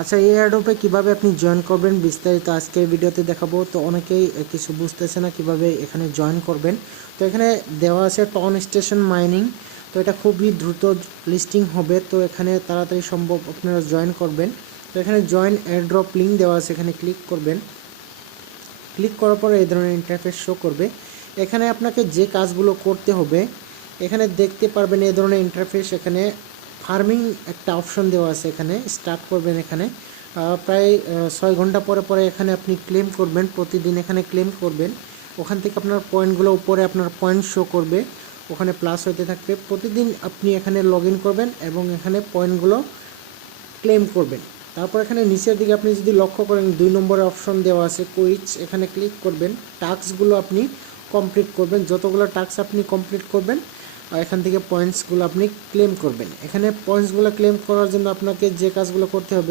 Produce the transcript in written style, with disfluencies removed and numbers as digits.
আচ্ছা, এই এয়ারড্রপে কিভাবে আপনি জয়েন করবেন বিস্তারিত আজকের ভিডিওতে দেখাবো। তো অনেকেই কিছু বুঝতেছে না কিভাবে এখানে জয়েন করবেন। তো এখানে দেওয়া আছে টন স্টেশন মাইনিং। তো এটা খুবই দ্রুত লিস্টিং হবে, তো এখানে তাড়াতাড়ি সম্ভব আপনারা জয়েন করবেন। তো এখানে জয়েন এয়ারড্রপ লিঙ্ক দেওয়া আছে, এখানে ক্লিক করবেন। ক্লিক করার পরে এই ধরনের ইন্টারফেস শো করবে। এখানে আপনাকে যে কাজগুলো করতে হবে এখানে দেখতে পারবেন এই ধরনের ইন্টারফেস। এখানে ফার্মিং একটা অপশন দেওয়া আছে, এখানে স্টার্ট করবেন। এখানে প্রায় 6 ঘন্টা পরে পরে এখানে আপনি ক্লেম করবেন, প্রতিদিন এখানে ক্লেম করবেন। ওখান থেকে আপনার পয়েন্টগুলো উপরে আপনার পয়েন্ট শো করবে, ওখানে প্লাস হতে থাকবে। প্রতিদিন আপনি এখানে লগ ইন করবেন এবং এখানে পয়েন্টগুলো ক্লেম করবেন। তারপর এখানে নিচের দিকে আপনি যদি লক্ষ্য করেন 2 নম্বরে অপশন দেওয়া আছে কুইজ, এখানে ক্লিক করবেন। টাস্কগুলো আপনি কমপ্লিট করবেন, যতগুলো টাস্ক আপনি কমপ্লিট করবেন এখান থেকে পয়েন্টসগুলো আপনি ক্লেম করবেন। এখানে পয়েন্টসগুলো ক্লেম করার জন্য আপনাকে যে কাজগুলো করতে হবে